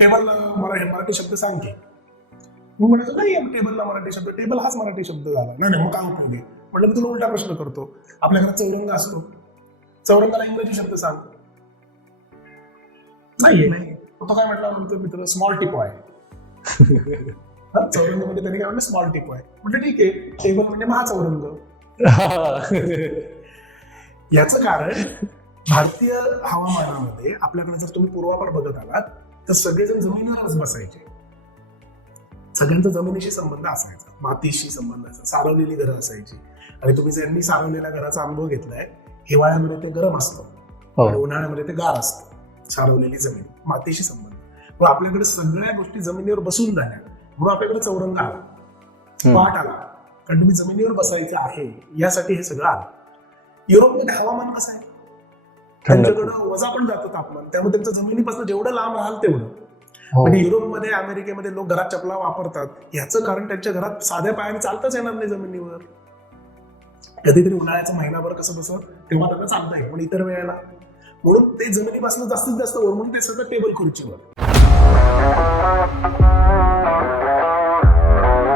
Table Marathi शब्द सांग की. मग म्हणायचं नाही टेबलला मराठी शब्द, टेबल हाच मराठी शब्द झाला. नाही मग काय उपयोग आहे. म्हटलं मी तुला उलटा प्रश्न करतो, आपल्या घरात चौरंग असतो, चौरंगाला इंग्रजी शब्द सांग. नाही तो काय म्हटला म्हणतो मित्र, स्मॉल टिपॉय. चौरंग म्हणजे त्यांनी काय म्हणलं, स्मॉल टिपॉय. म्हटलं ठीक आहे, टेबल म्हणजे महाचौरंग. याचं कारण भारतीय हवामानामध्ये आपल्याकडे जर तुम्ही पूर्वापार बघत आलात तर सगळेजण जमिनीवरच बसायचे. सगळ्यांचा जमिनीशी संबंध असायचा, मातीशी संबंध असायचा, सारवलेली घरं असायची. आणि तुम्ही ज्यांनी सारवलेल्या घराचा अनुभव घेतलाय, हिवाळ्यामध्ये ते गरम असतं आणि उन्हाळ्यामध्ये ते गार असतं. सारवलेली जमीन, मातीशी संबंध. मग आपल्याकडे सगळ्या गोष्टी जमिनीवर बसून झाल्या, म्हणून आपल्याकडे चौरंग आला, पाट आला, कारण तुम्ही जमिनीवर बसायचं आहे यासाठी हे सगळं आलं. युरोपमध्ये हवामान कसं आहे, त्यांच्याकडं वजा पण जातं तापमान, त्यामुळे त्यांचं जमिनीपासून जेवढं लांब राहाल तेवढं. म्हणजे युरोपमध्ये, अमेरिकेमध्ये लोक घरात चपला वापरतात, याचं कारण त्यांच्या घरात साध्या पायाने चालताच येणार नाही जमिनीवर. कधीतरी उन्हाळ्याचा महिनाभर कसं तसं तेव्हा त्यांना चालता येईल, पण इतर वेळेला म्हणून ते जमिनीपासून जास्तीत जास्त वर, म्हणून ते सगळं टेबल खुर्चीवर.